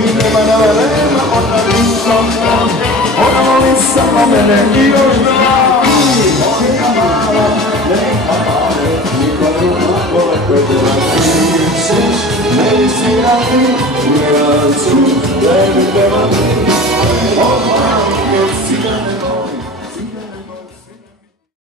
I nema ona nisam znam. Ona voli samo mene I još dva. Neka mala, neka male, niko drugo koje da pišeš, meni svirati, ja ću